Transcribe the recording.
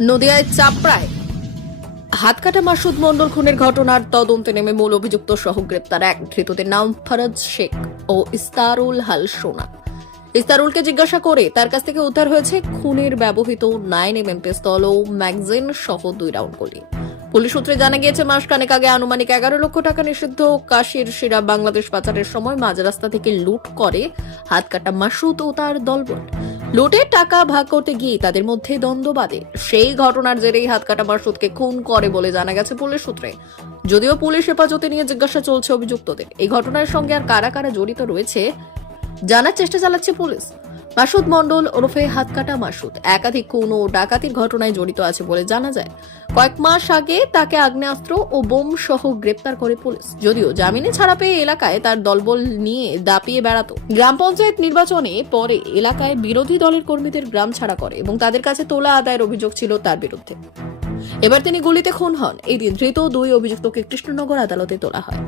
নদিয়ায় চাপড়ায় হাতকাটা মাসুদ মন্ডল খুনের ঘটনার তদন্তে নেমে মূল অভিযুক্ত সহ গ্রেপ্তার এক। ধৃতদের নাম ফরাজ শেখ ও ইস্তারুল হাল সোনা। ইস্তারুলকে জিজ্ঞাসা করে তার কাছ থেকে উদ্ধার হয়েছে খুনের ব্যবহৃত নাইন এম এম পিস্তল ও ম্যাগজিন সহ দুই রাউন্ড গুলি। পুলিশ সূত্রে জানা গিয়েছে মাস খানেক আগে আনুমানিক এগারো লক্ষ টাকা নিষিদ্ধ কাশির শিরা বাংলাদেশ পাচারের সময় মাঝ রাস্তা থেকে লুট করে হাতকাটা মাসুদ ও তার দলবল। লুটের টাকা ভাগ করতে গিয়ে তাদের মধ্যে দ্বন্দ্ব বাঁধে। সেই ঘটনার জেরেই হাত কাটা মারসুদকে খুন করে বলে জানা গেছে পুলিশ সূত্রে। যদিও পুলিশ হেফাজতে নিয়ে জিজ্ঞাসা চলছে অভিযুক্তদের। এই ঘটনার সঙ্গে আর কারা কারা জড়িত রয়েছে, জানার চেষ্টা চালাচ্ছে পুলিশ। মাসুদ মণ্ডল ওরফে হাতকাটা মাসুদ। একাধিক খুন ও ডাকাতির ঘটনায় জড়িত আছে বলে জানা যায়। কয়েক মাস আগে তাকে আগ্নেয়াস্ত্র ও বোম সহ গ্রেপ্তার করে পুলিশ। যদিও জামিনে ছাড়া পেয়ে এলাকায় তার দলবল নিয়ে দাপিয়ে বেড়াতো। গ্রাম পঞ্চায়েত নির্বাচনে পরে এলাকায় বিরোধী দলের কর্মীদের গ্রাম ছাড়া করে এবং তাদের কাছে তোলা আদায়ের অভিযোগ ছিল তার বিরুদ্ধে। এবার তিনি গুলিতে খুন হন। এই দিন ধৃত দুই অভিযুক্তকে কৃষ্ণনগর আদালতে তোলা হয়।